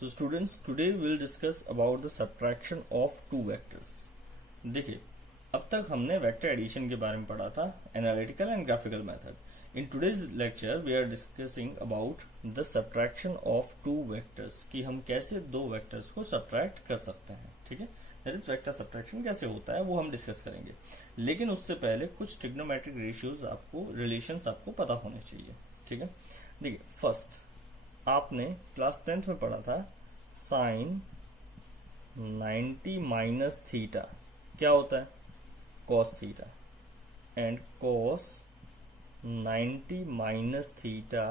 So students, today we will discuss about the subtraction of two vectors. देखिए, अब तक हमने वेक्टर एडिशन के बारे में पढ़ा था, analytical and graphical method. In today's lecture we are discussing about the subtraction of two vectors, कि हम कैसे दो वेक्टर्स को सब्ट्रैक्ट कर सकते हैं. ठीक है, दैट इज वेक्टर सब्ट्रैक्शन कैसे होता है वो हम डिस्कस करेंगे. लेकिन उससे पहले कुछ ट्रिग्नोमेट्रिक रेशियोज आपको, रिलेशंस आपको पता होने चाहिए. ठीक है, देखिए फर्स्ट आपने क्लास 10th में पढ़ा था साइन 90 माइनस थीटा क्या होता है, cos theta, and cos 90 minus theta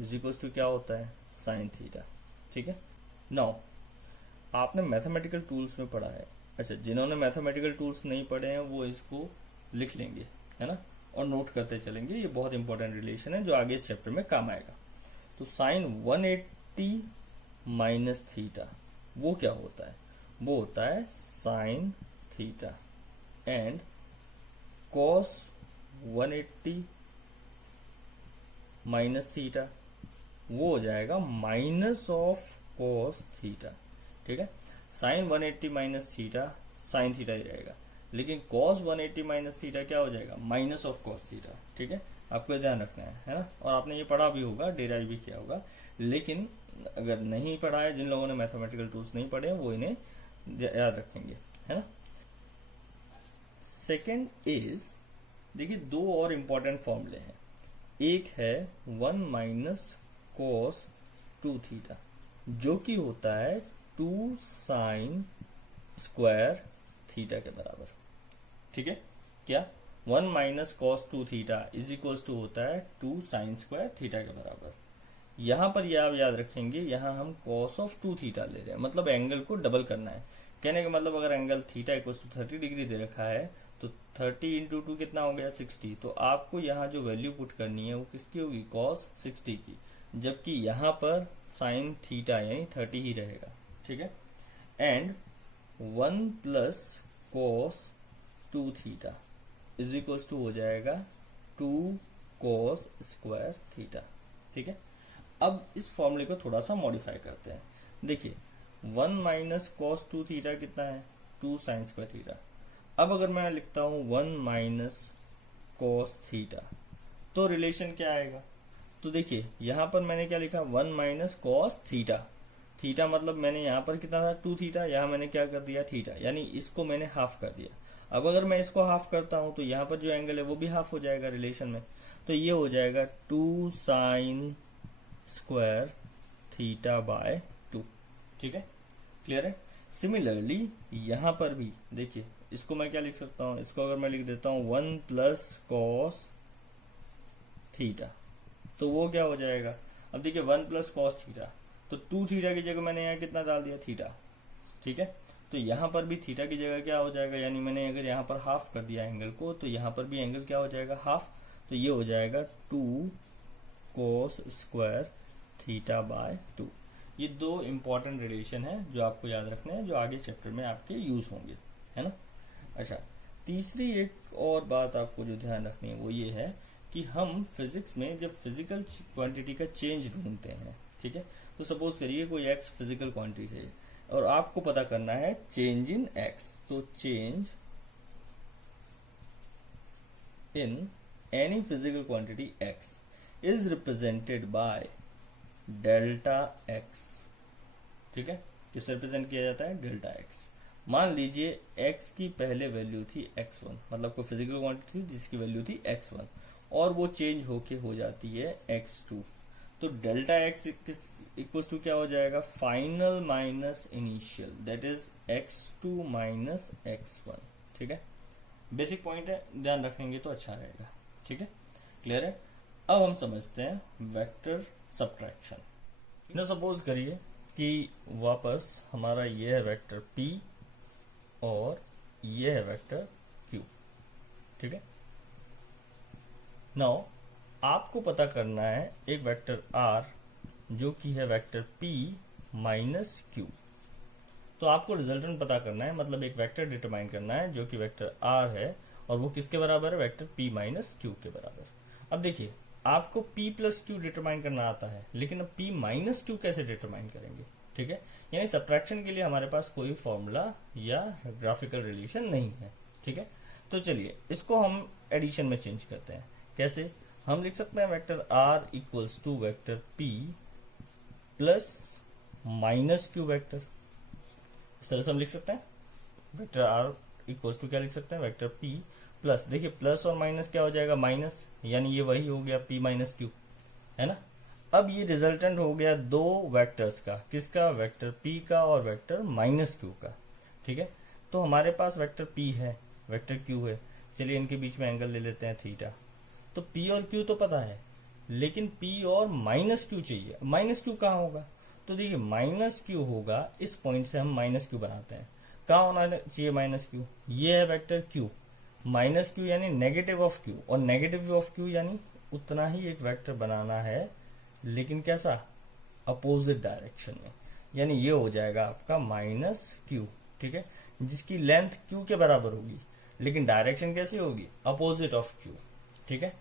is equal to क्या होता है, साइन थीटा. ठीक है, नाउ आपने मैथमेटिकल टूल्स में पढ़ा है. अच्छा, जिन्होंने मैथमेटिकल टूल्स नहीं पढ़े हैं वो इसको लिख लेंगे, है ना, और नोट करते चलेंगे. ये बहुत इंपॉर्टेंट रिलेशन है जो आगे इस चैप्टर में काम आएगा. तो साइन 180 माइनस थीटा वो क्या होता है, वो होता है sine theta, and cos 180 minus theta वो हो जाएगा माइनस ऑफ कॉस थीटा. ठीक है, sine 180 minus theta sine theta ही रहेगा, लेकिन कॉस 180 माइनस थीटा क्या हो जाएगा, माइनस ऑफ कॉस थीटा. ठीक है, आपको ध्यान रखना है ना. और आपने ये पढ़ा भी होगा, डेराइव भी किया होगा. लेकिन अगर नहीं पढ़ा है, जिन लोगों ने मैथमेटिकल टूल्स नहीं पढ़े हैं वो इन्हें याद रखेंगे, है ना. सेकेंड इज, देखिए दो और इंपॉर्टेंट फॉर्मूले हैं. एक है 1 माइनस कॉस 2 थीटा जो कि होता है 2 साइन स्क्वायर थीटा के बराबर. ठीक है, क्या 1 minus cos 2 theta is equal to होता है 2 साइन स्क्वायर थीटा के बराबर. यहां पर यह आप याद रखेंगे, यहां हम कॉस ऑफ 2 थीटा ले रहे हैं, मतलब एंगल को डबल करना है. कहने का मतलब अगर angle theta equal to 30 degree दे रखा है तो 30 इंटू 2 कितना हो गया, 60. तो आपको यहाँ जो वैल्यू पुट करनी है वो किसकी होगी, कॉस 60 की, जबकि यहाँ पर साइन थीटा यानी 30 ही रहेगा. ठीक है, and 1 plus cos 2 theta is equals to हो जाएगा 2 कॉस स्क्वायर थीटा. ठीक है, अब इस फॉर्मूले को थोड़ा सा मॉडिफाई करते हैं. देखिए 1 माइनस कॉस 2 थीटा कितना है, 2 साइन स्क्वायर थीटा. अब अगर मैं लिखता हूं 1 माइनस कॉस थीटा तो रिलेशन क्या आएगा. तो देखिए यहां पर मैंने क्या लिखा, 1 माइनस कॉस थीटा. थीटा मतलब मैंने यहां पर कितना था, 2 थीटा, यहां मैंने क्या कर दिया, थीटा, यानी इसको मैंने हाफ कर दिया. अब अगर मैं इसको हाफ करता हूं तो यहां पर जो एंगल है वो भी हाफ हो जाएगा रिलेशन में. तो ये हो जाएगा 2 साइन स्क्वायर थीटा बाय 2. ठीक है, क्लियर है. सिमिलरली यहां पर भी देखिए, इसको मैं क्या लिख सकता हूं, इसको अगर मैं लिख देता हूं 1 प्लस कॉस थीटा तो वो क्या हो जाएगा. अब देखिए 1 प्लस कॉस थीटा, तो 2 थीटा की जगह मैंने यहाँ कितना डाल दिया, थीटा. ठीक है, तो यहां पर भी थीटा की जगह क्या हो जाएगा, यानी मैंने अगर यहां पर हाफ कर दिया एंगल को तो यहां पर भी एंगल क्या हो जाएगा, हाफ. तो ये हो जाएगा 2 कोस स्क्वायर थीटा बाय 2. ये दो इंपॉर्टेंट रिलेशन है जो आपको याद रखने हैं, जो आगे चैप्टर में आपके यूज होंगे, है ना. अच्छा, तीसरी एक और बात आपको जो ध्यान रखनी है वो ये है कि हम फिजिक्स में जब फिजिकल क्वांटिटी का चेंज ढूंढते हैं, ठीक है, तो सपोज करिए कोई एक्स फिजिकल क्वांटिटी है और आपको पता करना है चेंज इन एक्स. तो change in any physical quantity x is represented by delta x. ठीक है, किससे रिप्रेजेंट किया जाता है, डेल्टा एक्स. मान लीजिए एक्स की पहले वैल्यू थी x1, मतलब कोई फिजिकल क्वांटिटी थी जिसकी वैल्यू थी x1 और वो चेंज होके हो जाती है x2. तो डेल्टा एक्स इक्वल टू क्या हो जाएगा, final minus initial, that is x2 minus x1. ठीक है, बेसिक पॉइंट है, ध्यान रखेंगे तो अच्छा रहेगा. ठीक है, क्लियर है. अब हम समझते हैं वेक्टर सब्ट्रैक्शन. ना सपोज करिए कि वापस हमारा ये है वेक्टर p और ये है वेक्टर q. ठीक है, नाउ आपको पता करना है एक वेक्टर r जो कि है वेक्टर p माइनस q. तो आपको रिजल्टेंट पता करना है, मतलब एक वेक्टर डिटरमाइन करना है जो कि वेक्टर r है और वो किसके बराबर है, वेक्टर p माइनस q के बराबर. अब देखिए आपको p प्लस q डिटरमाइन करना आता है, लेकिन अब p माइनस q कैसे डिटरमाइन करेंगे. ठीक है, यानी सब्ट्रैक्शन के लिए हमारे पास कोई फॉर्मूला या ग्राफिकल रिलेशन नहीं है। ठीक है, तो चलिए इसको हम एडिशन में चेंज करते हैं। कैसे? हम लिख सकते हैं vector R equals to vector P plus minus Q vector. इस तरह से हम लिख सकते हैं वेक्टर आर इक्वल्स टू क्या लिख सकते हैं, वेक्टर पी प्लस, देखिए प्लस और माइनस क्या हो जाएगा, माइनस, यानी ये वही हो गया पी माइनस क्यू, है ना। अब ये रिजल्टेंट हो गया दो वेक्टर्स का, किसका, वेक्टर पी का और वेक्टर माइनस क्यू का। ठीक है, तो हमारे पास वेक्टर पी है, वेक्टर क्यू है, चलिए इनके बीच में एंगल ले लेते हैं थीटा। तो पी और क्यू तो पता है, लेकिन पी और माइनस क्यू चाहिए। माइनस क्यू कहाँ होगा, तो देखिए माइनस क्यू होगा, इस पॉइंट से हम माइनस क्यू बनाते हैं। कहाँ होना चाहिए माइनस क्यू, ये है वेक्टर क्यू, माइनस क्यू यानी नेगेटिव ऑफ क्यू, और नेगेटिव ऑफ क्यू यानी उतना ही एक वेक्टर बनाना है, लेकिन कैसा, अपोजिट डायरेक्शन में, यानी ये हो जाएगा आपका माइनस क्यू। ठीक है, जिसकी लेंथ क्यू के बराबर होगी, लेकिन डायरेक्शन कैसी होगी, अपोजिट ऑफ क्यू। ठीक है,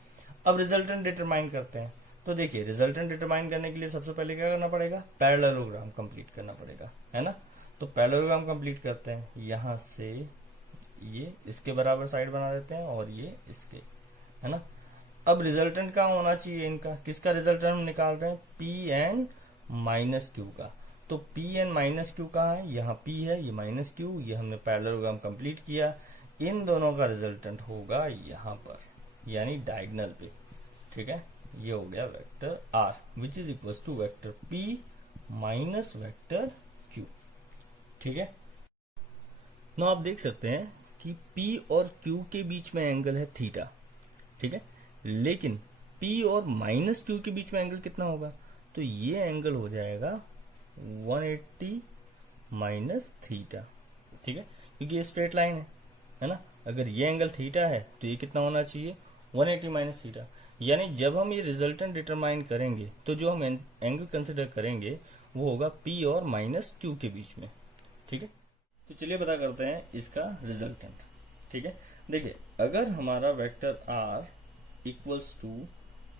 अब रिजल्टेंट डिटरमाइन करते हैं। तो देखिए रिजल्टेंट डिटरमाइन करने के लिए सबसे पहले क्या करना पड़ेगा, पैरेललोग्राम कंप्लीट करना पड़ेगा, है ना। तो पैरेललोग्राम कंप्लीट करते हैं, यहां से ये इसके बराबर साइड बना देते हैं और ये इसके, है ना। अब रिजल्टेंट कहाँ होना चाहिए इनका, किसका रिजल्टेंट हम निकाल रहे हैं, पी एन माइनस क्यू का। तो पी एन माइनस क्यू कहाँ है, यहाँ पी है, ये माइनस क्यू, ये हमने पैरेललोग्राम कंप्लीट किया। इन दोनों का रिजल्टेंट होगा यहाँ पर, यानी डायगोनल पे। ठीक है, ये हो गया vector R which is equal to vector P minus vector Q. ठीक है, नो आप देख सकते हैं कि P और Q के बीच में एंगल है थीटा। ठीक है, लेकिन P और माइनस Q के बीच में एंगल कितना होगा, तो ये एंगल हो जाएगा 180 माइनस थीटा। ठीक है, क्योंकि ये स्ट्रेट लाइन है ना। अगर ये एंगल थीटा है तो ये कितना होना चाहिए, 180 माइनस थीटा। यानी जब हम ये रिजल्टेंट डिटरमाइन करेंगे तो जो हम एंगल कंसिडर करेंगे वो होगा P और माइनस Q के बीच में। ठीक है, तो चलिए पता करते हैं इसका रिजल्टेंट। ठीक है, देखिए अगर हमारा vector R equals to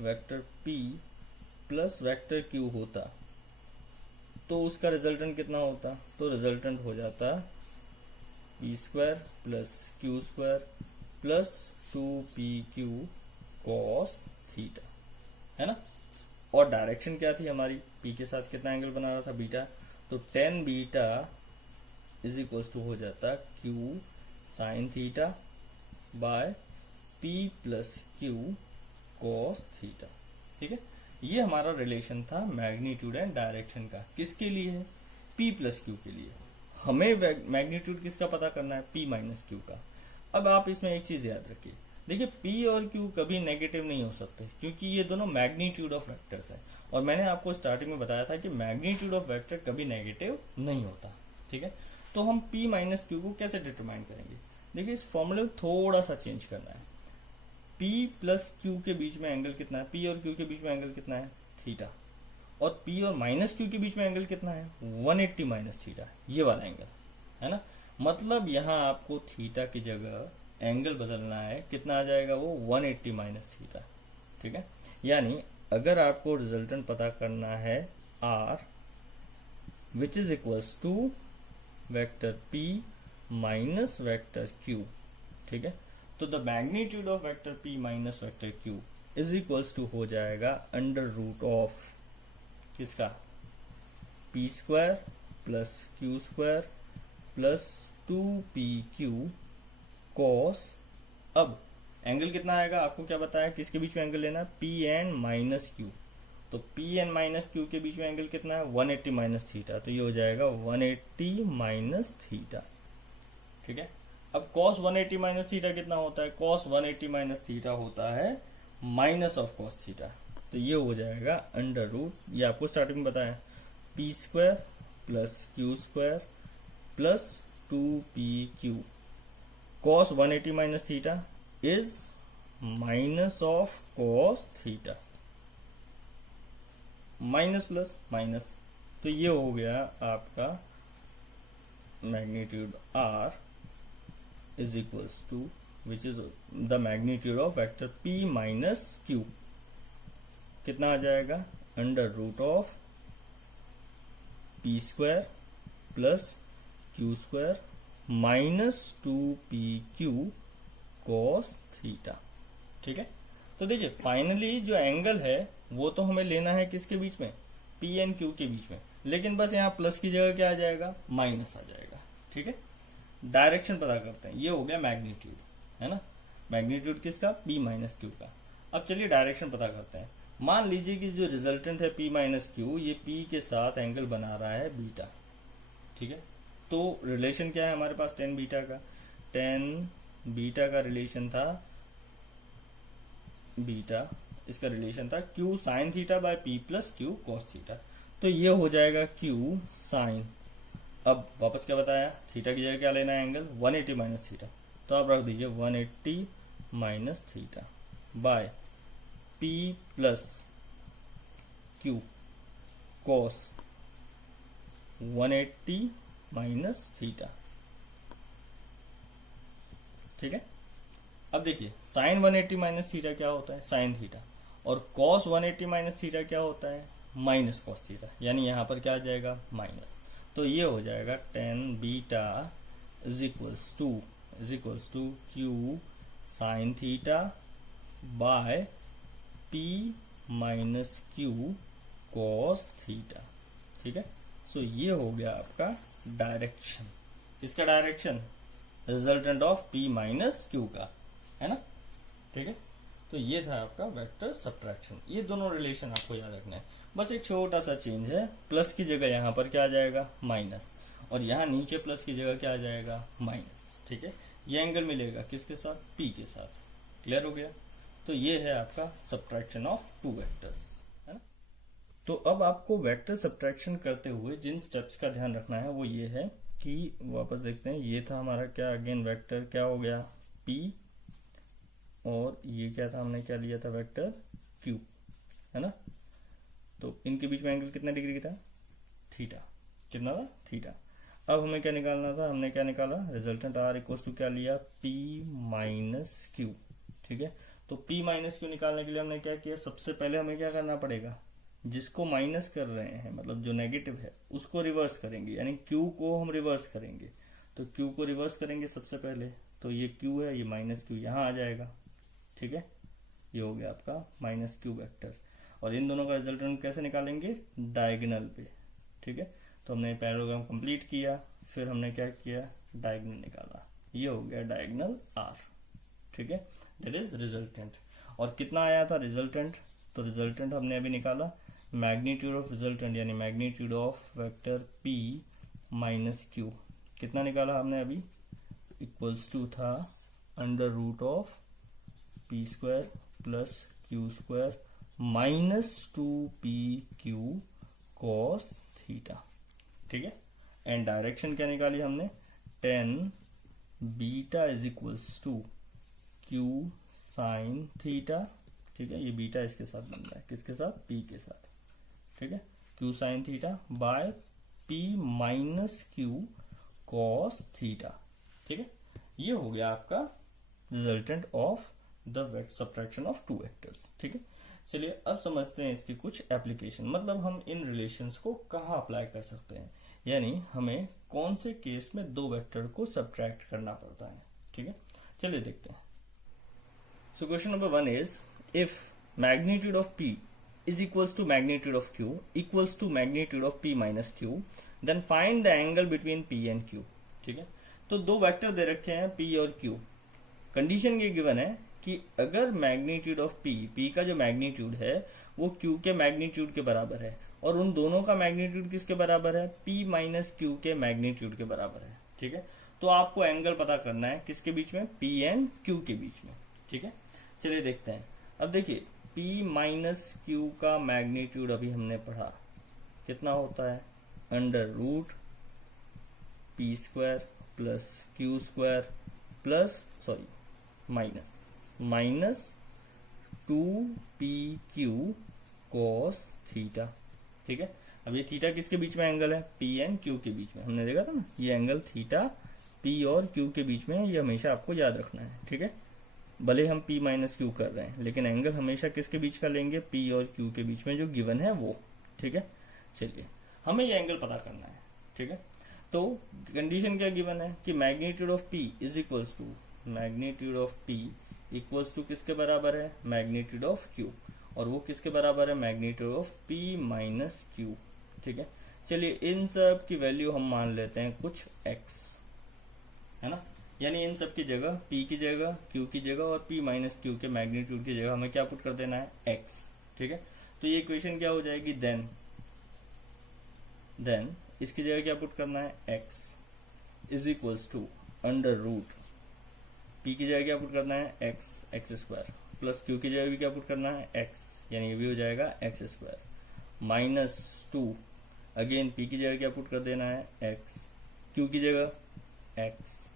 vector P plus vector Q होता तो उसका रिजल्टेंट कितना होता, तो रिजल्टेंट हो जाता P square plus Q square plus 2PQ cos theta, है ना। और डायरेक्शन क्या थी हमारी, P के साथ कितना एंगल बना रहा था, बीटा, तो tan beta is equal to हो जाता Q sine theta by P plus Q cos theta. ठीक है, ये हमारा रिलेशन था मैग्नीट्यूड एंड डायरेक्शन का, किसके लिए है, P प्लस क्यू के लिए। हमें मैग्नीट्यूड किसका पता करना है, P माइनस क्यू का। अब आप इसमें एक चीज याद रखिए, देखिए P और Q कभी नेगेटिव नहीं हो सकते, क्योंकि ये दोनों मैग्नीट्यूड ऑफ वेक्टर्स हैं, और मैंने आपको स्टार्टिंग में बताया था कि मैग्नीट्यूड ऑफ वेक्टर कभी नेगेटिव नहीं होता। ठीक है, तो हम P माइनस क्यू को कैसे डिटरमाइन करेंगे, देखिए इस फॉर्मूले में थोड़ा सा चेंज करना है। P प्लस क्यू के बीच में एंगल कितना है, P और Q के बीच में एंगल कितना है, थीटा, और P और माइनस क्यू के बीच में एंगल कितना है, 180 माइनस थीटा, ये वाला एंगल, है ना। मतलब यहाँ आपको थीटा की जगह एंगल बदलना है, कितना आ जाएगा वो, 180 माइनस थीटा। ठीक है, यानी अगर आपको रिजल्टेंट पता करना है R which is equals to vector P minus vector Q। ठीक है, तो the magnitude of vector P minus vector Q is equals to हो जाएगा अंडर रूट ऑफ किसका, P square plus Q square plus 2PQ cos, अब angle कितना आएगा, आपको क्या बताया, किसके बीच में एंगल लेना है, P एन माइनस क्यू। तो P एन माइनस क्यू के बीच में एंगल कितना है, 180 माइनस थीटा, तो ये हो जाएगा 180 माइनस थीटा। ठीक है, अब कॉस 180 माइनस थीटा कितना होता है, कॉस 180 माइनस थीटा होता है माइनस ऑफ कॉस थीटा, तो ये हो जाएगा अंडर रूट, ये आपको स्टार्टिंग में बताया, P square plus Q square plus 2PQ cos 180 minus theta is minus of cos theta, minus plus minus, तो ये हो गया आपका magnitude R is equals to which is the magnitude of vector P minus Q, कितना आ जाएगा, under root of P square plus Q square minus 2pq cos theta. ठीक है, तो देखिए फाइनली जो एंगल है वो तो हमें लेना है किसके बीच में, पी एंड क्यू के बीच में, लेकिन बस यहाँ प्लस की जगह क्या आ जाएगा, माइनस आ जाएगा। ठीक है, डायरेक्शन पता करते हैं, ये हो गया मैग्नीट्यूड, है ना, मैग्नीट्यूड किसका, पी माइनस क्यू का। अब चलिए डायरेक्शन पता करते हैं। मान लीजिए कि जो रिजल्टेंट है पी माइनस क्यू, ये पी के साथ एंगल बना रहा है बीटा। ठीक है, तो रिलेशन क्या है हमारे पास, टेन बीटा का, टेन बीटा का रिलेशन था, बीटा इसका रिलेशन था Q sine theta by P plus Q cos theta. तो ये हो जाएगा क्यू साइन, अब वापस क्या बताया, थीटा की जगह क्या लेना है, एंगल 180 माइनस थीटा, तो आप रख दीजिए 180 minus theta by P plus Q cos 180 minus theta. ठीक है, अब देखिए साइन 180 माइनस थीटा क्या होता है, साइन थीटा, और कॉस 180 माइनस थीटा क्या होता है, माइनस कॉस थीटा, यानी यहां पर क्या आ जाएगा, माइनस। तो ये हो जाएगा tan beta is equals to Q sine theta by P minus Q cos theta. ठीक है, सो ये हो गया आपका डायरेक्शन, इसका direction resultant of P minus Q का, है ना। ठीक है, तो ये था आपका वेक्टर सब्ट्रैक्शन। ये दोनों रिलेशन आपको याद रखना है, बस एक छोटा सा चेंज है, प्लस की जगह यहां पर क्या आ जाएगा, माइनस, और यहां नीचे प्लस की जगह क्या आ जाएगा, माइनस। ठीक है, ये एंगल मिलेगा किसके साथ, पी के साथ। क्लियर हो गया, तो ये है आपका सब्ट्रैक्शन ऑफ टू वेक्टर्स, है ना। तो अब आपको वेक्टर सब्ट्रैक्शन करते हुए जिन स्टेप्स का ध्यान रखना है वो ये है कि वापस देखते हैं, ये था हमारा क्या, अगेन वेक्टर क्या हो गया, पी, और ये क्या था, हमने क्या लिया था, वेक्टर क्यू, है ना। तो इनके बीच में एंगल कितना डिग्री का था, थीटा, कितना था, थीटा। अब हमें क्या निकालना था, हमने क्या निकाला, रिजल्टेंट आर इक्वल्स टू क्या लिया, पी माइनस क्यू। ठीक है, तो पी माइनस क्यू निकालने के लिए हमने क्या किया, सबसे पहले हमें क्या करना पड़ेगा, जिसको माइनस कर रहे हैं, मतलब जो नेगेटिव है उसको रिवर्स करेंगे, यानी क्यू को हम रिवर्स करेंगे। तो क्यू को रिवर्स करेंगे सबसे पहले, तो ये क्यू है, ये माइनस क्यू यहां आ जाएगा। ठीक है, ये हो गया आपका माइनस क्यू वेक्टर, और इन दोनों का रिजल्टेंट कैसे निकालेंगे, डायगोनल पे। ठीक है, तो हमने पैराग्राम कंप्लीट किया, फिर हमने क्या किया, डायगोनल निकाला, ये हो गया डायगोनल आर। ठीक है, दैट इज रिजल्टेंट। और कितना आया था रिजल्टेंट, तो रिजल्टेंट हमने अभी निकाला, मैग्नीट्यूड ऑफ रिजल्टेंट यानी magnitude of vector P minus Q, कितना निकाला हमने अभी, इक्वल्स टू था under root of P square plus Q square minus 2pq cos theta. ठीक है, एंड डायरेक्शन क्या निकाली हमने, tan beta is equals to Q sine theta. ठीक है, ये बीटा इसके साथ बन रहा है, किसके साथ, पी के साथ। ठीक है, Q sine theta by P minus Q cos theta. ठीक है, ये हो गया आपका resultant of the subtraction of two vectors. ठीक है, चलिए अब समझते हैं इसकी कुछ एप्लीकेशन, मतलब हम इन रिलेशंस को कहाँ अप्लाई कर सकते हैं, यानी हमें कौन से केस में दो वेक्टर को सब्ट्रैक्ट करना पड़ता है। ठीक है, चलिए देखते हैं। So question number 1 is, if magnitude of P is equals to magnitude of Q equals to magnitude of P minus Q, then find the angle between P and Q। ठीक है, तो दो वेक्टर दे रखे हैं P और Q, condition ये given है कि अगर मैग्नीट्यूड ऑफ P का जो मैग्नीट्यूड है वो Q के मैग्नीट्यूड के बराबर है, और उन दोनों का मैग्नीट्यूड किसके बराबर है, P माइनस Q के मैग्नीट्यूड के बराबर है। ठीक है, तो आपको एंगल पता करना है किसके बीच में, P एंड Q के बीच में। ठीक है, चलिए देखते हैं। अब देखिए P माइनस क्यू का मैग्नीट्यूड अभी हमने पढ़ा, कितना होता है, under root P square plus Q square plus minus 2pq cos theta. ठीक है, अब ये थीटा किसके बीच में एंगल है, P एंड Q के बीच में, हमने देखा था ना, ये एंगल थीटा P और Q के बीच में है, ये हमेशा आपको याद रखना है। ठीक है, भले हम P माइनस क्यू कर रहे हैं, लेकिन एंगल हमेशा किसके बीच का लेंगे, P और Q के बीच में जो गिवन है वो। ठीक है, चलिए हमें ये एंगल पता करना है, ठीक है। तो कंडीशन क्या गिवन है कि magnitude of P is equals to, magnitude of P equals to किसके बराबर है, मैग्नीट्यूड ऑफ Q, और वो किसके बराबर है, magnitude of P minus Q, ठीक है। चलिए इन सब की वैल्यू हम मान लेते हैं कुछ x, है ना, यानी इन सब की जगह P की जगह Q की जगह और P माइनस Q के मैग्नीट्यूड की जगह हमें क्या पुट कर देना है, x, ठीक है। तो ये इक्वेशन क्या हो जाएगी, देन इसकी जगह क्या पुट करना है, x is equals to under root, P की जगह क्या पुट करना है, x स्क्वायर, प्लस Q की जगह भी क्या पुट करना है, x, यानी ये भी हो जाएगा x square, minus 2, again P की जगह क्या पुट कर देना है, x, Q की जगह x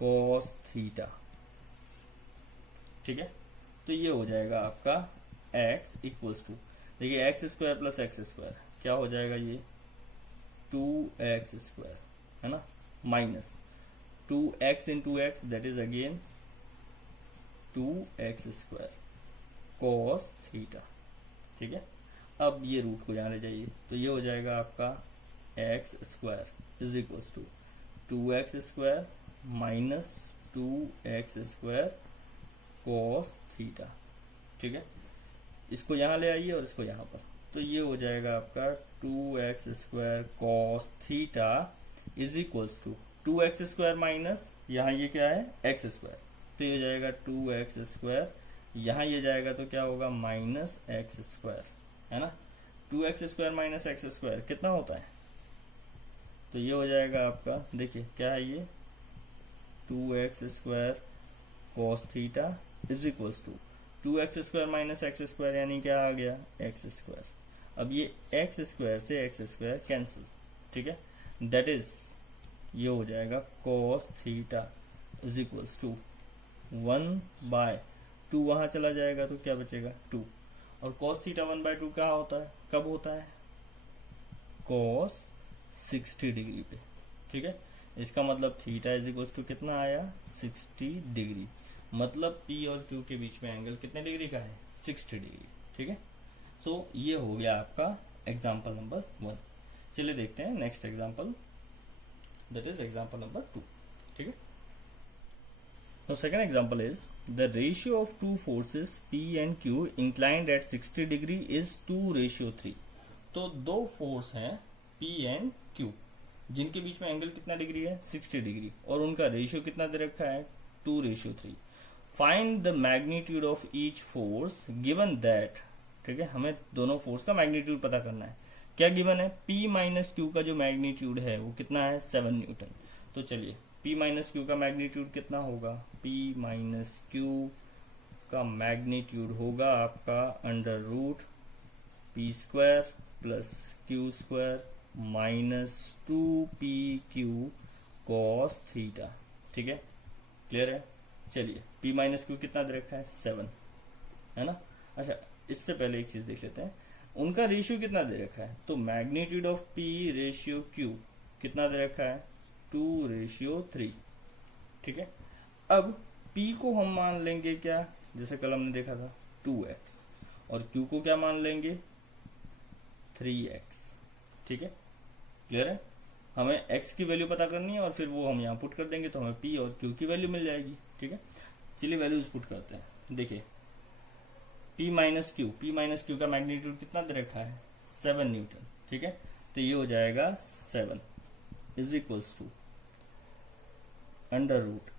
cos थीटा, ठीक है। तो ये हो जाएगा आपका x इक्वल्स टू, देखिए x square plus x square क्या हो जाएगा, ये 2x स्क्वायर, है ना, minus 2x into x that is again 2x square cos theta, ठीक है। अब ये रूट को यहाँ ले जाइए, तो ये हो जाएगा आपका x square is equals to 2x square minus 2x square cos theta, ठीक है। इसको यहाँ ले आइए और इसको यहाँ पर, तो ये हो जाएगा आपका 2x square cos theta is equals to 2x square minus यहाँ ये क्या है, x स्क्वायर, तो ये हो जाएगा 2x स्क्वायर, यहाँ ये जाएगा तो क्या होगा, माइनस x स्क्वायर, है ना। 2x square minus x square कितना होता है, तो ये हो जाएगा आपका, देखिए क्या है ये, 2x square cos theta is equals to 2x square minus x square, यानी क्या आ गया, x स्क्वायर। अब ये x स्क्वायर से x स्क्वायर कैंसिल, ठीक है, दैट इज ये हो जाएगा cos theta is equals to 1/2, वहां चला जाएगा तो क्या बचेगा, 2, और cos थीटा 1/2 क्या होता है, कब होता है, cos 60 डिग्री पे, ठीक है। इसका मतलब थीटा इज इक्वल्स टू कितना आया, 60 डिग्री, मतलब P और Q के बीच में एंगल कितने डिग्री का है, 60 डिग्री, ठीक है। सो ये हो गया आपका एग्जाम्पल नंबर 1। चलिए देखते हैं next example, that is example number 2, ठीक है। Now second example is the ratio of two forces P and Q inclined at 60 degree is 2:3। तो दो फोर्स हैं P and Q जिनके बीच में एंगल कितना डिग्री है, 60 डिग्री, और उनका रेशियो कितना दे रखा है, 2:3। Find the magnitude of each force given that, ठीक है, हमें दोनों फोर्स का मैग्नीट्यूड पता करना है। क्या गिवन है, P माइनस Q का जो मैग्नीट्यूड है वो कितना है, 7 न्यूटन। तो चलिए P माइनस Q का मैग्नीट्यूड कितना होगा, P माइनस Q का मैग्नीट्यूड होगा आपका under root P square plus Q square minus 2PQ cos theta, ठीक है, क्लियर है। चलिए P माइनस Q कितना दे रखा है, 7, है ना। अच्छा इससे पहले एक चीज देख लेते हैं, उनका रेशियो कितना दे रखा है, तो magnitude of P ratio Q कितना दे रखा है, 2:3, ठीक है। अब P को हम मान लेंगे क्या, जैसे कल हमने देखा था 2x, और Q को क्या मान लेंगे, 3x, ठीक है, क्लियर है। हमें x की वैल्यू पता करनी है और फिर वो हम यहाँ पुट कर देंगे तो हमें P और Q की वैल्यू मिल जाएगी, ठीक है। चलिए वैल्यूज पुट करते हैं, देखिए P माइनस Q का मैग्नीट्यूड कितना दे रखा है, 7 न्यूटन, ठीक है। तो ये हो जाएगा 7 is equals to under root,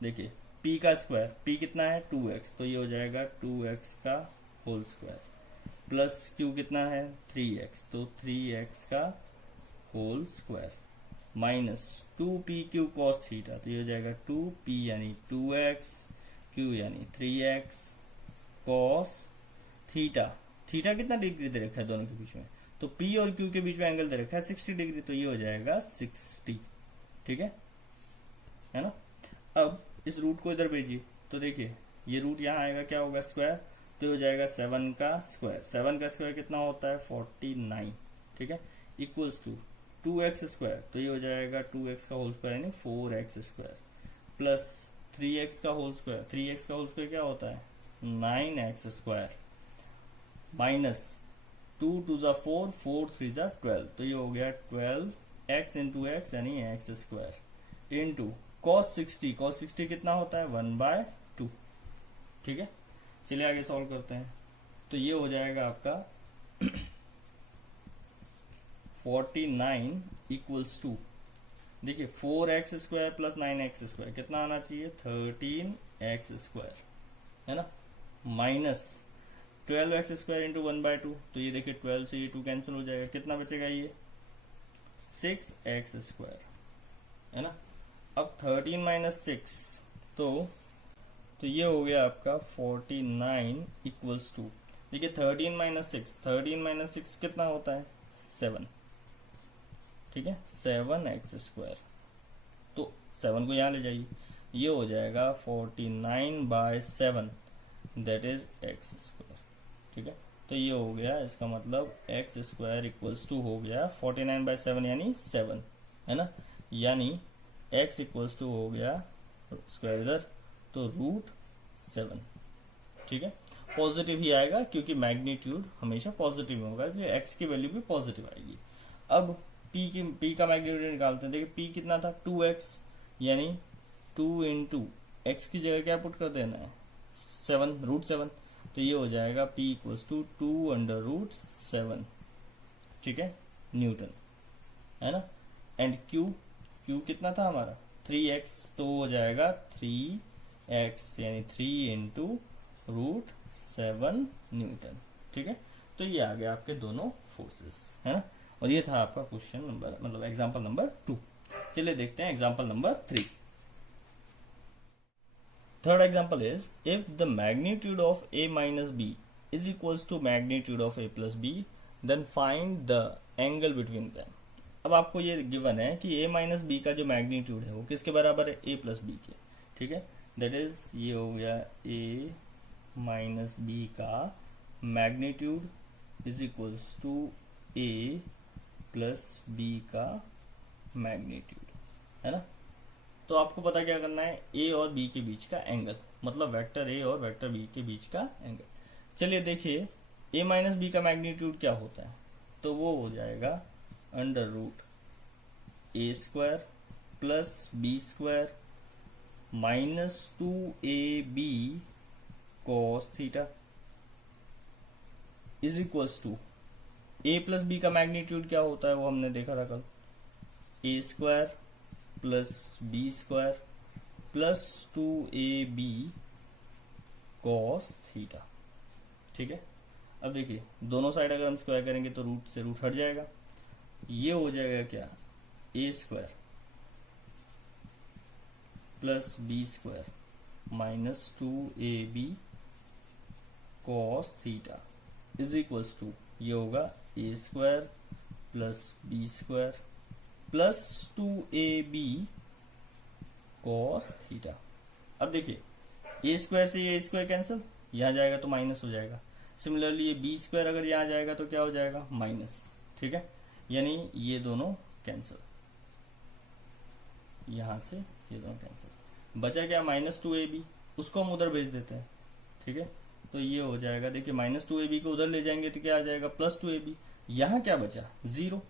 देखिए P का स्क्वायर, P कितना है 2x, तो ये हो जाएगा 2x का होल स्क्वायर, प्लस Q कितना है 3x, तो 3x का whole square, minus 2PQ cos theta, तो ये हो जाएगा 2P यानी 2x, Q यानी 3x cos थीटा। थीटा कितना डिग्री दे रखा है दोनों के बीच में, तो P और Q के बीच में एंगल दे रखा है 60 डिग्री, तो ये हो जाएगा 60, ठीक है ना। अब इस रूट को इधर भेजिए, तो देखिए ये रूट यहाँ आएगा, क्या होगा स्क्वायर, तो हो जाएगा 7 का स्क्वायर, 7 का स्क्वायर कितना होता है 49, ठीक है, इक्वल्स टू 2x स्क्वायर, तो ये हो जाएगा 2x का होल स्क्वायर यानी 4x स्क्वायर, प्लस 3x का होल स्क्वायर, 3x का होल स्क्वायर क्या होता है 9x स्क्वायर, माइनस 2 टू ज़ा 4, 4 3 ज़ा 12, तो ये हो गया 12 एक्स इंटू एक्स यानी x square into cos 60, cos 60 कितना होता है 1/2। ठीक है, चलिए आगे सॉल्व करते हैं। तो ये हो जाएगा आपका 49 इक्वल्स टू, देखिए 4x square plus 9x square कितना आना चाहिए 13x स्क्वायर, है ना, माइनस 12x स्क्वायर इंटू 1/2, तो ये देखिए 12 से ये 2 कैंसिल हो जाएगा, कितना बचेगा ये 6x स्क्वायर, है ना। अब 13 माइनस 6, तो ये हो गया आपका 49 इक्वल्स टू, देखिए 13 माइनस 6, 13 माइनस 6 कितना होता है 7, ठीक है, 7x स्क्वायर, तो 7 को यहां ले जाइए, ये हो जाएगा 49/7 दैट इज x स्क्वायर। ठीक है, तो ये हो गया, इसका मतलब x स्क्वायर इक्वल्स टू हो गया 49/7 यानी 7, है ना, यानी x इक्वल्स टू हो गया स्क्वायर इधर तो √7। ठीक है, पॉजिटिव ही आएगा क्योंकि मैग्नीट्यूड हमेशा पॉजिटिव होगा, इसलिए x की वैल्यू भी पॉजिटिव आएगी। अब p का मैग्नीट्यूड निकालते हैं, देखिए p कितना था 2x, यानी 2 इंटू एक्स की जगह क्या पुट कर देना है 7, √7, तो ये हो जाएगा p इक्वल्स टू 2/√7, ठीक है, न्यूटन, है ना। एंड q कितना था हमारा 3x, तो हो जाएगा 3x यानी 3 इंटू √7 न्यूटन। ठीक है, तो ये आ गया आपके दोनों फोर्सेस, है ना, और ये था आपका क्वेश्चन नंबर, मतलब एग्जांपल नंबर 2। चलिए देखते हैं example number 3। Third example is if the magnitude of a minus b is equals to magnitude of a plus b then find the angle between them. अब आपको ये गिवन है कि a minus b का जो मैग्नीट्यूड है वो किसके बराबर है a प्लस b के। ठीक है, दैट इज ये हो गया a माइनस b का magnitude is equals to a plus b का मैग्नीट्यूड, है ना। तो आपको पता क्या करना है, a और b के बीच का एंगल, मतलब वेक्टर a और वेक्टर b के बीच का एंगल। चलिए देखिए a माइनस b का मैग्नीट्यूड क्या होता है, तो वो हो जाएगा √a² plus b² minus 2ab cos theta is equals to a plus b का मैग्नीट्यूड क्या होता है वो हमने देखा था कल, a² plus b² plus 2ab cos theta. ठीक है, अब देखिए दोनों साइड अगर हम स्क्वायर करेंगे तो रूट से रूट हट जाएगा, ये हो जाएगा क्या a² plus b² minus 2ab cos theta is equals to ये होगा a² plus b² plus 2ab cos theta. अब देखिए a² से ये स्क्वायर कैंसिल, यहां जाएगा तो माइनस हो जाएगा, सिमिलरली ये b² अगर यहां जाएगा तो क्या हो जाएगा माइनस। ठीक है, यानी ये दोनों कैंसिल, यहां से ये दोनों कैंसिल, बचा क्या माइनस 2ab, उसको हम उधर भेज देते हैं। ठीक है, तो ये हो जाएगा, देखिए माइनस 2ab को उधर ले जाएंगे तो क्या आ जाएगा प्लस 2ab, यहां क्या बचा 0,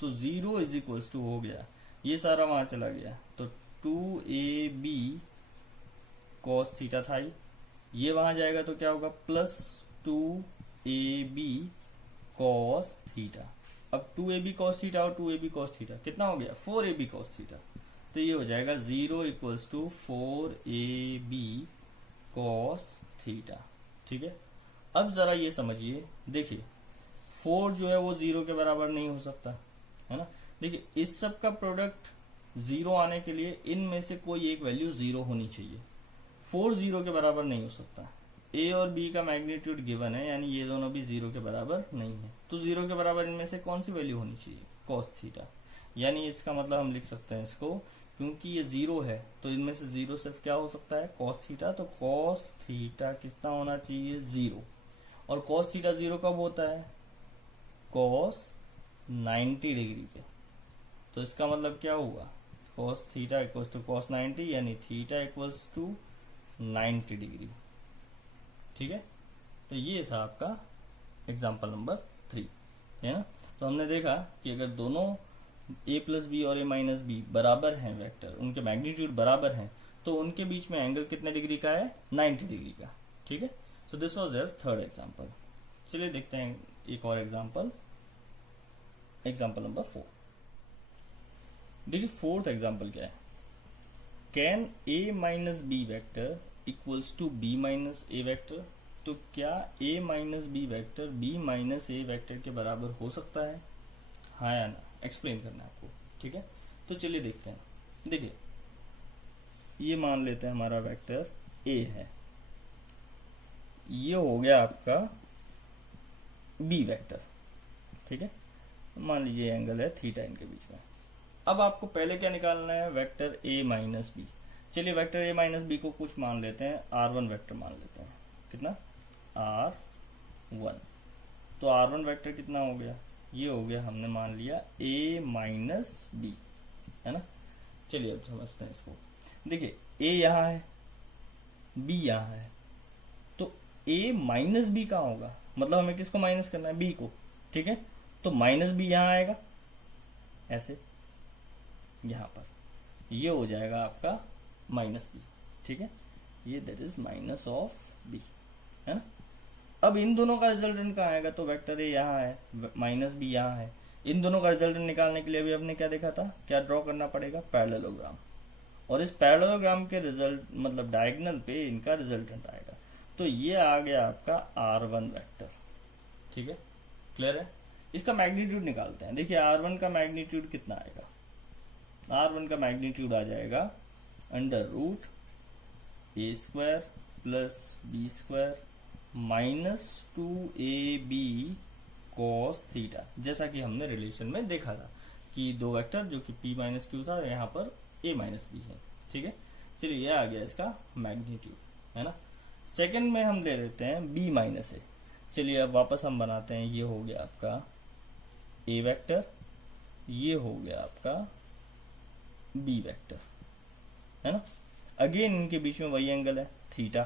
तो 0 इज इक्वल्स टू हो गया, ये सारा वहां चला गया तो 2ab cos थीटा था, ये वहां जाएगा तो क्या होगा प्लस 2ab cos थीटा। अब 2ab cos थीटा और 2ab cos थीटा कितना हो गया 4ab cos थीटा, तो ये हो जाएगा 0 equals to 4ab cos theta. ठीक है, अब जरा ये समझिए, देखिए 4 जो है वो 0 के बराबर नहीं हो सकता, है ना। देखिए इस सब का प्रोडक्ट 0 आने के लिए इनमें से कोई एक वैल्यू 0 होनी चाहिए, 4 0 के बराबर नहीं हो सकता। a और b का मैग्नीट्यूड गिवन है, यानी ये दोनों भी 0 के बराबर नहीं है, तो 0 के बराबर इनमें से कौन सी वैल्यू होनी चाहिए cos थीटा, यानी इसका मतलब हम लिख सकते हैं इसको, क्योंकि ये 0 है तो इनमें से 0 सिर्फ क्या हो सकता है cos थीटा, तो cos थीटा कितना होना चाहिए 0, और cos थीटा 0 कब होता है cos 90 डिग्री पे, तो इसका मतलब क्या हुआ cos theta equals to cos 90, यानी थीटा इक्वल्स टू 90 डिग्री। ठीक है, तो ये था आपका एग्जाम्पल नंबर 3, है ना। तो हमने देखा कि अगर दोनों a प्लस बी और a माइनस बी बराबर हैं वेक्टर, उनके मैग्नीट्यूड बराबर हैं, तो उनके बीच में एंगल कितने डिग्री का है, 90 डिग्री का। ठीक है, so this was there third example. चलिए देखते हैं एक और एग्जांपल नंबर 4। देखिए फोर्थ एग्जांपल क्या है, can a minus B vector equals to b minus a vector. तो क्या a minus B vector b minus a vector के बराबर हो सकता है, हाँ या ना, एक्सप्लेन करना है आपको। ठीक है, तो चलिए देखते हैं। देखिए ये मान लेते हैं हमारा वेक्टर a है, ये हो गया आपका b वेक्टर। ठीक है, मान लीजिए एंगल है थीटा इनके बीच में। अब आपको पहले क्या निकालना है, वेक्टर a माइनस बी। चलिए वेक्टर a माइनस बी को कुछ मान लेते हैं, r1 वेक्टर मान लेते हैं। कितना, r1। तो r1 वेक्टर कितना हो गया, ये हो गया, हमने मान लिया a माइनस बी, है ना। चलिए अब समझते हैं इसको। देखिए a यहाँ है, b यहाँ है, तो a माइनस बी कहाँ होगा, मतलब हमें किसको माइनस करना है, b को। ठीक है, तो माइनस बी यहाँ आएगा ऐसे, यहां पर ये हो जाएगा आपका माइनस बी। ठीक है, ये that is minus of B, है ना। अब इन दोनों का रिजल्टेंट कहाँ आएगा, तो वेक्टर ए यहाँ है, माइनस बी यहाँ है। इन दोनों का रिजल्टेंट निकालने के लिए अभी हमने क्या देखा था, क्या ड्रॉ करना पड़ेगा, पैरेललोग्राम। और इस पैरेललोग्राम के रिजल्ट मतलब डायगोनल पे इनका रिजल्टेंट आएगा। तो ये आ गया आपका r1 वेक्टर। ठीक है, क्लियर है। इसका मैग्नीट्यूड निकालते हैं। देखिए r1 का मैग्नीट्यूड कितना आएगा, r1 का मैग्नीट्यूड आ जाएगा under root a square plus B square minus 2ab cos theta. जैसा कि हमने रिलेशन में देखा था कि दो वेक्टर जो कि p माइनस क्यू था, यहाँ पर a माइनस बी है। ठीक है, चलिए ये आ गया इसका मैग्नीट्यूड, है ना। सेकंड में हम ले लेते हैं b माइनस ए। चलिए अब वापस हम बनाते हैं, ये हो गया आपका a वेक्टर, ये हो गया आपका b वेक्टर, है ना। अगेन इनके बीच में वही एंगल है थीटा।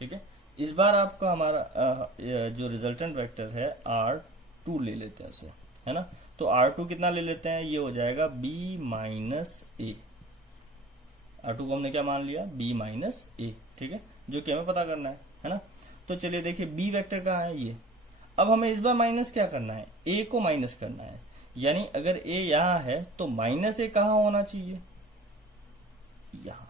ठीक है, इस बार आपका हमारा जो रिजल्टेंट वेक्टर है r2 ले लेते हैं उसे, है ना। तो r2 कितना ले लेते हैं, ये हो जाएगा b माइनस ए। r2 को हमने क्या मान लिया, b माइनस ए। ठीक है, जो कि हमें पता करना है ना। तो चलिए देखिए b वेक्टर कहाँ है, ये। अब हमें इस बार माइनस क्या करना है, a को माइनस करना है। यानी अगर a यहां है तो माइनस a कहां होना चाहिए, यहां,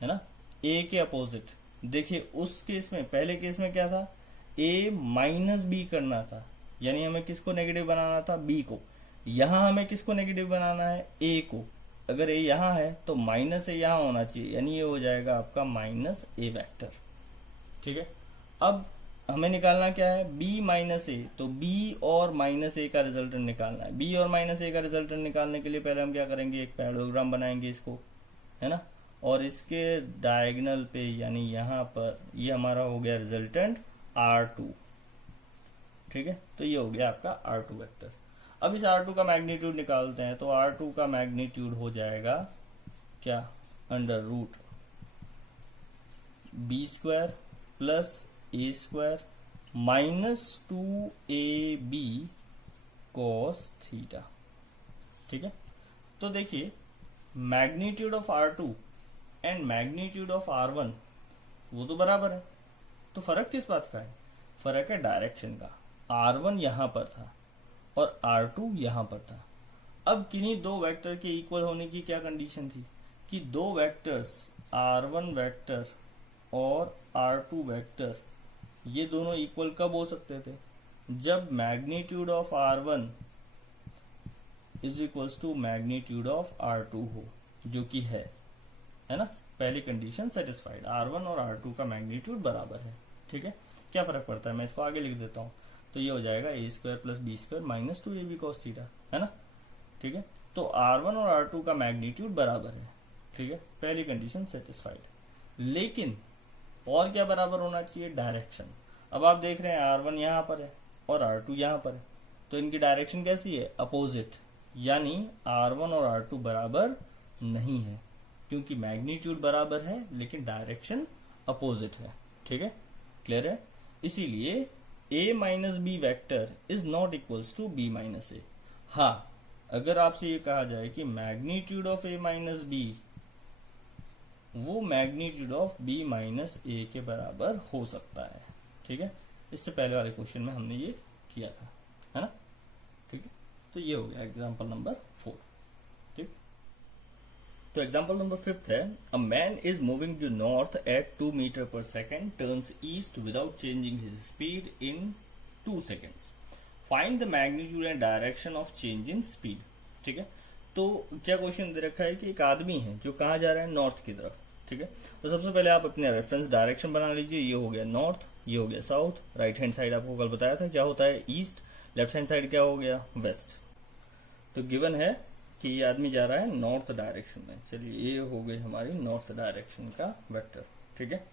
है ना, a के अपोजिट। देखिए उस केस में, पहले केस में क्या था, a माइनस बी करना था, यानी हमें किसको नेगेटिव बनाना था, b को। यहां हमें किसको नेगेटिव बनाना है, a को। अगर a यहां है तो माइनस a यहां होना चाहिए, यानी ये हो जाएगा आपका माइनस a वेक्टर। ठीक है, अब हमें निकालना क्या है, b माइनस ए। तो b और माइनस ए का रिजल्टेंट निकालना है। b और माइनस ए का रिजल्टेंट निकालने के लिए पहले हम क्या करेंगे, एक पैरेललोग्राम बनाएंगे इसको, है ना। और इसके डायगोनल पे यानी यहाँ पर ये हमारा हो गया रिजल्टेंट r2। ठीक है, तो ये हो गया आपका r2 वेक्टर। अब इस r2 का मैग्नीट्यूड निकालते हैं। तो r2 का मैग्नीट्यूड हो जाएगा क्या, under root B square plus a square minus 2ab cos theta. ठीक है, तो देखिए magnitude of r2 and magnitude of r1 वो तो बराबर है, तो फर्क किस बात का है, फर्क है डायरेक्शन का। r1 यहां पर था और r2 यहां पर था। अब किन्हीं दो वेक्टर के इक्वल होने की क्या कंडीशन थी, कि दो वेक्टर्स r1 वेक्टर और r2 वेक्टर ये दोनों इक्वल कब हो सकते थे, जब magnitude of r1 is equals to magnitude of r2 हो, जो कि है ना। पहली कंडीशन सेटिस्फाइड, r1 और r2 का मैग्नीट्यूड बराबर है। ठीक है, क्या फर्क पड़ता है, मैं इसको आगे लिख देता हूं। तो ये हो जाएगा a square plus B square minus 2ab cos theta, है ना। ठीक है, तो r1 और r2 का मैग्नीट्यूड बराबर है। ठीक है, पहली कंडीशन सेटिस्फाइड। लेकिन और क्या बराबर होना चाहिए, डायरेक्शन। अब आप देख रहे हैं r1 यहां पर है और r2 यहां पर है, तो इनकी डायरेक्शन कैसी है, अपोजिट। यानी r1 और r2 बराबर नहीं है, क्योंकि मैग्नीट्यूड बराबर है लेकिन डायरेक्शन अपोजिट है। ठीक है, क्लियर है। इसीलिए a minus B vector is not equals to b minus A. हाँ, अगर आपसे ये कहा जाए कि magnitude of a minus B वो magnitude of b minus A के बराबर हो सकता है। ठीक है, इससे पहले वाले क्वेश्चन में हमने ये किया था, है ना। ठीक है, तो ये हो गया एग्जाम्पल नंबर 4। ठीक, तो एग्जाम्पल नंबर 5 है, a man is moving to north at 2 metre per second, turns east without changing his speed in 2 seconds, find the magnitude and direction of change in speed. ठीक है, तो क्या question दे रखा है कि एक आदमी है जो कहाँ जा रहा है, नॉर्थ की तरफ। ठीक है, तो सबसे पहले आप अपने रेफरेंस डायरेक्शन बना लीजिए। ये हो गया नॉर्थ, ये हो गया साउथ, राइट हैंड साइड आपको कल बताया था क्या होता है, ईस्ट, लेफ्ट हैंड साइड क्या हो गया, वेस्ट। तो गिवन है कि ये आदमी जा रहा है नॉर्थ डायरेक्शन में। चलिए, ये हो गई हमारी नॉर्थ डायरेक्शन का वेक्टर। ठीक है,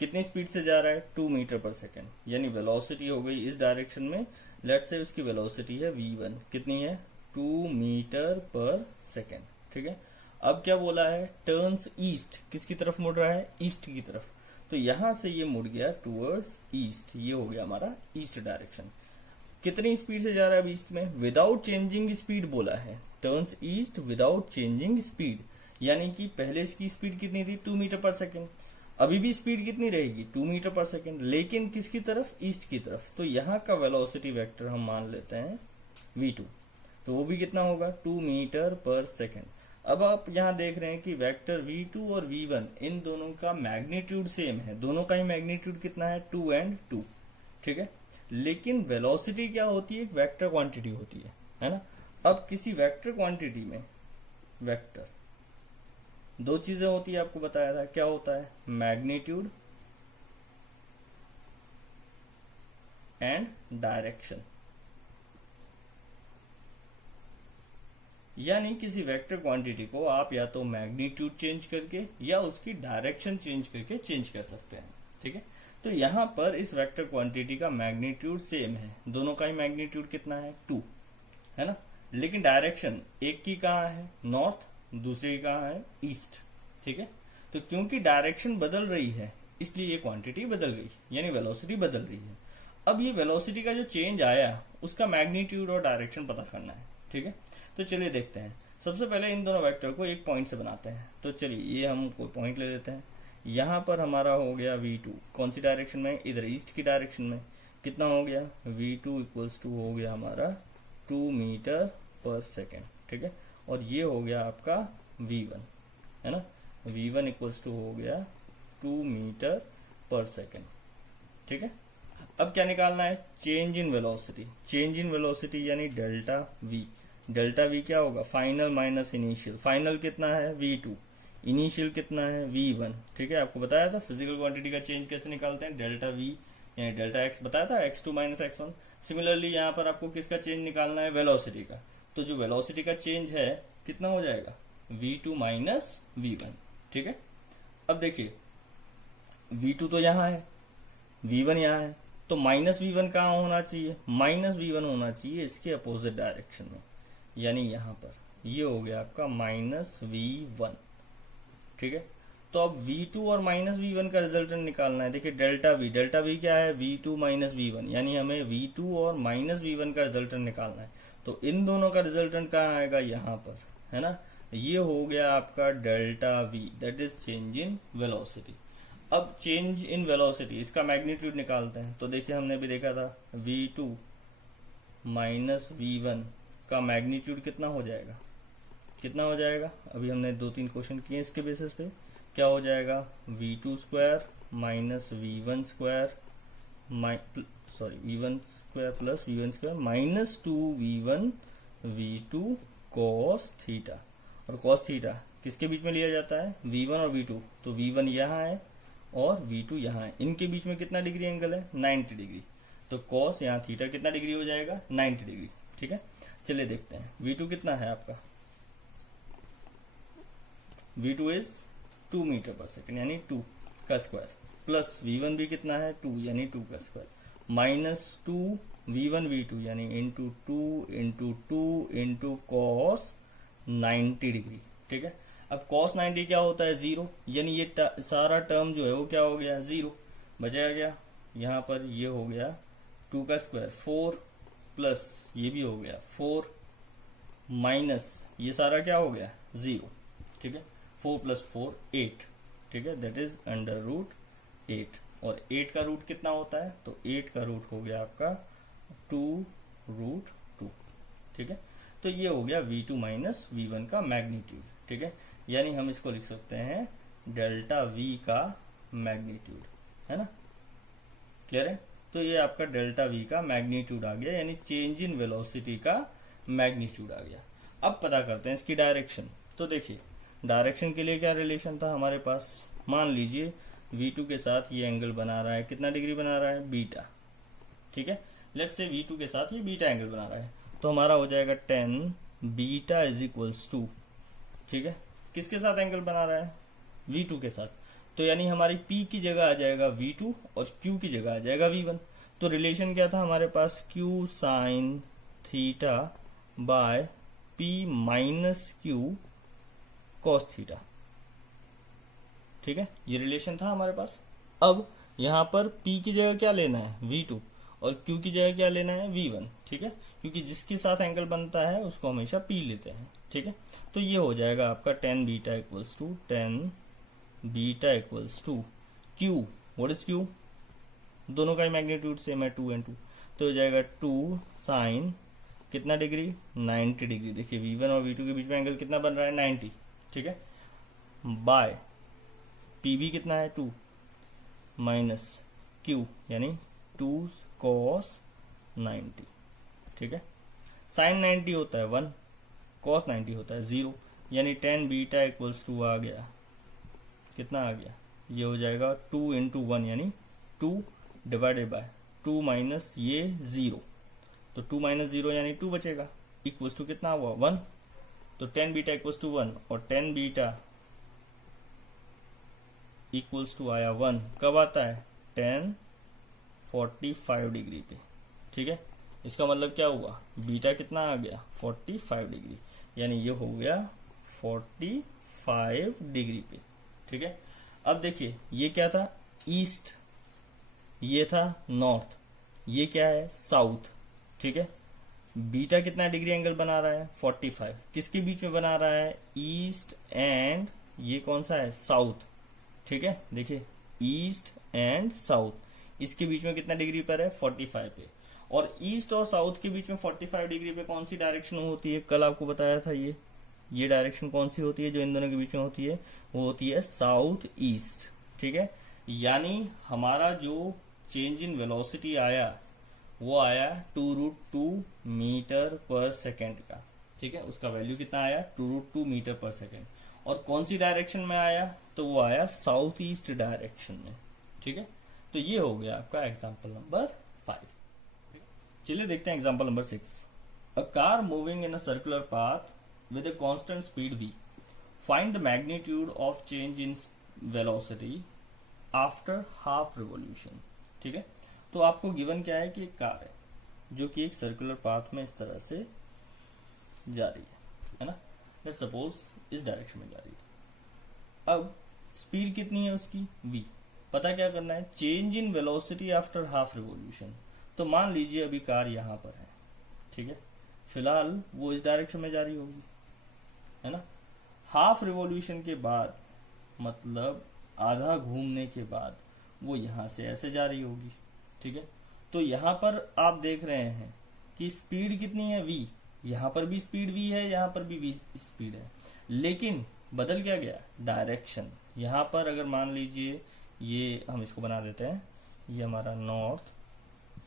कितनी स्पीड से जा रहा है, 2 मीटर पर सेकेंड, यानी वेलोसिटी हो गई इस डायरेक्शन में। लेट्स से उसकी वेलोसिटी है v1, कितनी है, 2 मीटर पर सेकेंड। ठीक है, अब क्या बोला है, टर्न्स ईस्ट, किसकी तरफ मुड़ रहा है, ईस्ट की तरफ। तो यहां से ये मुड़ गया टूवर्ड्स ईस्ट, ये हो गया हमारा ईस्ट डायरेक्शन। कितनी स्पीड से जा रहा है ईस्ट में, विदाउट चेंजिंग स्पीड बोला है, turns east without changing speed, यानी कि पहले इसकी स्पीड कितनी थी, 2 मीटर पर सेकेंड। अभी भी स्पीड कितनी रहेगी, 2 मीटर पर सेकेंड, लेकिन किसकी तरफ, ईस्ट की तरफ। तो यहाँ का वेलोसिटी वेक्टर हम मान लेते हैं v2, तो वो भी कितना होगा, 2 मीटर पर सेकेंड। अब आप यहाँ देख रहे हैं कि वेक्टर v2 और v1 इन दोनों का मैग्नीट्यूड सेम है, दोनों का ही मैग्नीट्यूड कितना है, 2 and 2। ठीक है, लेकिन वेलोसिटी क्या होती है, एक वेक्टर क्वांटिटी होती है ना। अब किसी वेक्टर क्वांटिटी में वेक्टर दो चीजें होती है, आपको बताया था क्या होता है, मैग्नीट्यूड एंड डायरेक्शन। यानी किसी वेक्टर क्वांटिटी को आप या तो मैग्नीट्यूड चेंज करके या उसकी डायरेक्शन चेंज करके चेंज कर सकते हैं। ठीक है, तो यहां पर इस वेक्टर क्वांटिटी का मैग्नीट्यूड सेम है, दोनों का ही मैग्नीट्यूड कितना है, 2, है ना। लेकिन डायरेक्शन एक की कहाँ है, नॉर्थ, दूसरी की कहाँ है, ईस्ट। ठीक है, तो क्योंकि डायरेक्शन बदल रही है इसलिए ये क्वांटिटी बदल गई, यानी वेलोसिटी बदल रही है। अब ये वेलोसिटी का जो चेंज आया उसका मैग्नीट्यूड और डायरेक्शन पता करना है। ठीक है, तो चलिए देखते हैं। सबसे पहले इन दोनों वेक्टर को एक पॉइंट से बनाते हैं। तो चलिए ये हम कोई पॉइंट ले लेते हैं। यहाँ पर हमारा हो गया v2, कौन सी डायरेक्शन में, इधर ईस्ट की डायरेक्शन में। कितना हो गया, v2 इक्वल्स टू हो गया हमारा 2 मीटर पर सेकेंड। ठीक है, और ये हो गया आपका v1, है ना, v1 इक्वल्स टू हो गया 2 मीटर पर सेकेंड। ठीक है, अब क्या निकालना है, change in velocity. Change in velocity यानी डेल्टा v। डेल्टा v क्या होगा, फाइनल माइनस इनिशियल। फाइनल कितना है, v2, इनिशियल कितना है, v1। ठीक है, आपको बताया था फिजिकल क्वांटिटी का चेंज कैसे निकालते हैं, डेल्टा v यानी डेल्टा x बताया था, x2 माइनस x1। सिमिलरली यहाँ पर आपको किसका चेंज निकालना है, वेलोसिटी का। तो जो वेलोसिटी का चेंज है कितना हो जाएगा, v2 माइनस v1। ठीक है, अब देखिए v2 तो यहाँ है, v1 यहाँ है, तो माइनस v1 कहाँ होना चाहिए, माइनस v1 होना चाहिए इसके अपोजिट डायरेक्शन में, यानी यहाँ पर ये हो गया आपका माइनस v1। ठीक है, तो अब v2 और माइनस v1 का रिजल्टेंट निकालना है। देखिए डेल्टा v क्या है, v2 माइनस v1, यानी हमें v2 और माइनस v1 का रिजल्टेंट निकालना है। तो इन दोनों का रिजल्टेंट कहाँ आएगा, यहाँ पर, है ना। ये हो गया आपका delta v, that is change in velocity. अब चेंज इन वेलोसिटी, इसका मैग्नीट्यूड निकालते हैं। तो देखिए हमने भी देखा था v2 माइनस v1 का मैग्नीट्यूड कितना हो जाएगा, कितना हो जाएगा, अभी हमने 2-3 क्वेश्चन किए इसके बेसिस पे। क्या हो जाएगा, v2 square minus v1 square v1 square plus v1 square minus 2v1 v2 cos theta. और cos थीटा किसके बीच में लिया जाता है, v1 और v2। तो v1 यहाँ है और v2 यहाँ है, इनके बीच में कितना डिग्री एंगल है, 90 डिग्री। तो cos यहाँ थीटा कितना डिग्री हो जाएगा, 90 डिग्री। ठीक है, चलिए देखते हैं v2 कितना है आपका, v2 is 2 metre per second यानी 2 का स्क्वायर, प्लस v1 भी कितना है 2 यानी 2 का स्क्वायर, माइनस 2 v1 v2 यानी into 2 into 2 into cos 90 degree. ठीक है, अब cos 90 क्या होता है, 0, यानी ये सारा टर्म जो है वो क्या हो गया, 0 बचाया गया। यहाँ पर ये हो गया 2 का स्क्वायर 4 प्लस ये भी हो गया 4 माइनस ये सारा क्या हो गया 0, ठीक है। 4 प्लस 4 8, ठीक है, दैट इज अंडर रूट 8। और 8 का रूट कितना होता है, तो 8 का रूट हो गया आपका 2 रूट 2, ठीक है। तो ये हो गया V2 माइनस V1 का मैग्नीट्यूड, ठीक है। यानी हम इसको लिख सकते हैं डेल्टा V का मैग्नीट्यूड, है ना, क्लियर है। तो ये आपका डेल्टा V का मैग्नीट्यूड आ गया, यानी चेंज इन वेलोसिटी का मैग्नीट्यूड आ गया। अब पता करते हैं इसकी डायरेक्शन। तो देखिए डायरेक्शन के लिए क्या रिलेशन था हमारे पास, मान लीजिए V2 के साथ ये एंगल बना रहा है, कितना डिग्री बना रहा है, बीटा, ठीक है। लेट्स से V2 के साथ ये बीटा एंगल बना रहा है, तो हमारा हो जाएगा 10 बीटा इज इक्वल्स टू, ठीक है, किसके साथ एंगल बना रहा है, V2 के साथ। तो यानी हमारी P की जगह आ जाएगा V2 और Q की जगह आ जाएगा V1। तो रिलेशन क्या था हमारे पास, Q sine theta by P minus Q cos theta, ठीक है, ये रिलेशन था हमारे पास। अब यहां पर P की जगह क्या लेना है, V2, और Q की जगह क्या लेना है, V1, ठीक है, क्योंकि जिसके साथ एंगल बनता है उसको हमेशा P लेते हैं, ठीक है। तो ये हो जाएगा आपका 10 beta equals to 10 beta equals to Q, what is Q, दोनों का ही मैग्नीट्यूड सेम है 2 and 2, तो हो जाएगा 2 साइन कितना डिग्री, 90 डिग्री। देखिए V1 और V2 के बीच में एंगल कितना बन रहा है, 90, ठीक है, बाय P भी कितना है 2 माइनस Q यानी 2 cos 90, ठीक है। साइन 90 होता है 1, cos 90 होता है 0, यानी 10 बीटा इक्वल्स टू आ गया, कितना आ गया, ये हो जाएगा 2 इंटू 1 यानी 2 डिवाइडेड बाय 2 माइनस ये 0, तो 2 माइनस 0 यानी 2 बचेगा, इक्वल्स टू कितना हुआ 1। तो 10 बीटा इक्वल्स टू 1 और 10 बीटा इक्वल्स टू आया 1, कब आता है 10:45 डिग्री पे, ठीक है। इसका मतलब क्या हुआ, बीटा कितना आ गया 45 डिग्री, यानी ये हो गया 45 डिग्री पे, ठीक है। अब देखिए ये क्या था, ईस्ट, ये था नॉर्थ, ये क्या है साउथ, ठीक है। बीटा कितना डिग्री एंगल बना रहा है 45, किसके बीच में बना रहा है, ईस्ट एंड ये कौन सा है साउथ, ठीक है। देखिए ईस्ट एंड साउथ, इसके बीच में कितना डिग्री पर है 45 पे, और ईस्ट और साउथ के बीच में 45 डिग्री पे कौन सी डायरेक्शन होती है, कल आपको बताया था ये डायरेक्शन कौन सी होती है जो इन दोनों के बीच में होती है, वो होती है साउथ ईस्ट, ठीक है। यानी हमारा जो चेंज इन वेलोसिटी आया वो आया 2√2 मीटर पर सेकेंड का, ठीक है, उसका वैल्यू कितना आया 2√2 मीटर पर सेकेंड, और कौन सी डायरेक्शन में आया, तो वो आया साउथ ईस्ट डायरेक्शन में, ठीक है। तो ये हो गया आपका एग्जाम्पल नंबर 5। चलिए देखते हैं example number 6। A car moving in a circular path with a constant speed v, find the magnitude of change in velocity after half revolution, ठीक है। तो आपको गिवन क्या है कि एक कार है जो कि एक सर्कुलर पाथ में इस तरह से जा रही है ना, लेट्स सपोज इस डायरेक्शन में जा रही है। अब स्पीड कितनी है उसकी v, पता क्या करना है, change in velocity after half revolution. तो मान लीजिए अभी कार यहां पर है, ठीक है, फिलहाल वो इस डायरेक्शन में जा रही होगी, है ना। हाफ रिवॉल्यूशन के बाद मतलब आधा घूमने के बाद वो यहां से ऐसे जा रही होगी, ठीक है। तो यहां पर आप देख रहे हैं कि स्पीड कितनी है v, यहां पर भी स्पीड v है, यहां पर भी v स्पीड है, लेकिन बदल क्या गया डायरेक्शन। यहां पर अगर मान लीजिए ये हम इसको बना देते हैं, ये हमारा नॉर्थ,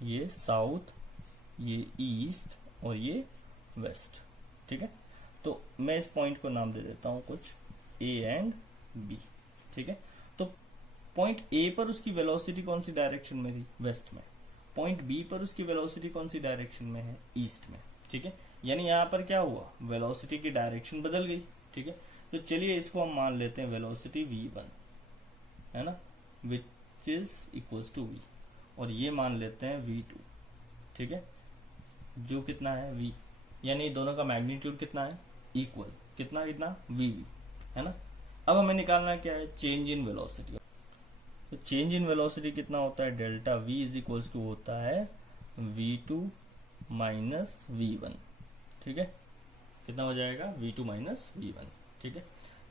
ये साउथ, ये ईस्ट और ये वेस्ट, ठीक है। तो मैं इस पॉइंट को नाम दे देता हूं कुछ A एंड B, ठीक है। तो पॉइंट A पर उसकी वेलोसिटी कौन सी डायरेक्शन में थी, वेस्ट में, पॉइंट B पर उसकी वेलोसिटी कौन सी डायरेक्शन में है, ईस्ट में, ठीक है। यानी यहां पर क्या हुआ, वेलोसिटी की डायरेक्शन बदल गई, ठीक है। तो चलिए इसको हम मान लेते हैं वेलोसिटी v1, है ना, which is equals to v, और ये मान लेते हैं v2, ठीक है, जो कितना है v, यानी दोनों का मैग्नीट्यूड कितना है, इक्वल, कितना v, है ना। अब हमें निकालना क्या है, चेंज इन वेलोसिटी। तो चेंज इन वेलोसिटी कितना होता है, delta v is equals to होता है v2 माइनस v1, ठीक है। कितना हो जाएगा v2 माइनस v1, ठीक है।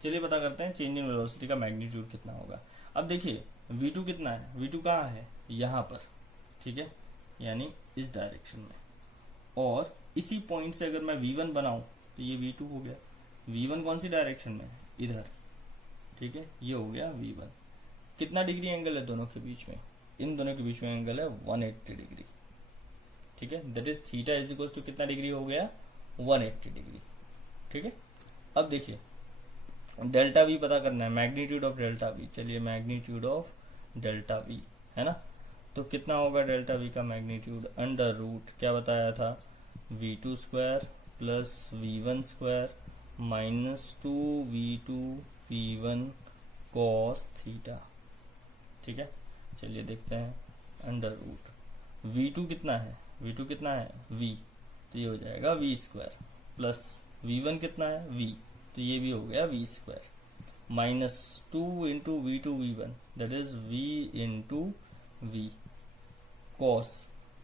चलिए पता करते हैं चेंज इन वेलोसिटी का मैग्नीट्यूड कितना होगा। अब देखिए v2 कितना है, v2 कहाँ है, यहाँ पर, ठीक है, यानी इस डायरेक्शन में। और इसी पॉइंट से अगर मैं v1 बनाऊं तो ये v2 हो गया। v1 कौन सी डायरेक्शन में है, इधर, ठीक है, ये हो गया v1। कितना डिग्री एंगल है दोनों के बीच में, इन दोनों के बीच में एंगल है 180 डिग्री, ठीक है। That is theta is equal to कितना डिग्री हो गया, 180 डिग्री, ठीक है। अब देखिए डेल्टा वी पता करना है, मैग्नीट्यूड ऑफ डेल्टा वी। चलिए मैग्नीट्यूड ऑफ डेल्टा वी है ना, तो कितना होगा डेल्टा वी का मैग्नीट्यूड, अंडर रूट क्या बताया था, v2 square plus v1 square minus 2v2 v1 cos theta, ठीक है। चलिए देखते हैं, अंडर रूट v2 कितना है, v2 कितना है v, तो ये हो जाएगा v स्क्वायर, प्लस v1 कितना है v, तो ये भी हो गया v square, minus 2 into v2 v1 that is v into v cos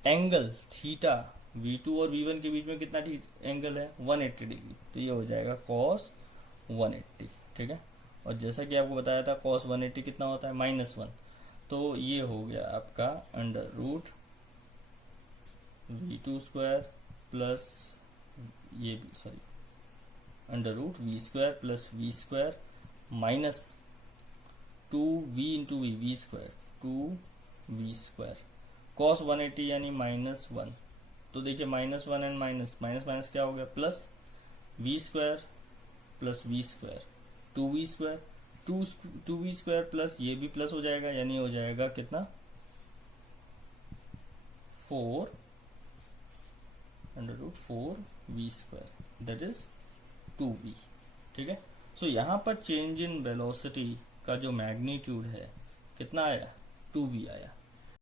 angle theta v2 और v1 के बीच में कितना एंगल है 180 डिग्री, तो ये हो जाएगा कॉस 180, ठीक है। और जैसा कि आपको बताया था कॉस 180 कितना होता है -1, तो ये हो गया आपका under root v2 square plus ये sorry under root v square plus v square minus 2v into V square 2v square cos 180 यानी -1, तो देखिए -1 एंड माइनस माइनस क्या हो गया plus v square plus v square 2v square 2v square plus ये भी plus हो जाएगा, यानी हो जाएगा कितना 4 under root 4v square that is 2v, ठीक है। सो यहाँ पर चेंज इन वेलोसिटी का जो मैग्नीट्यूड है कितना आया 2v आया।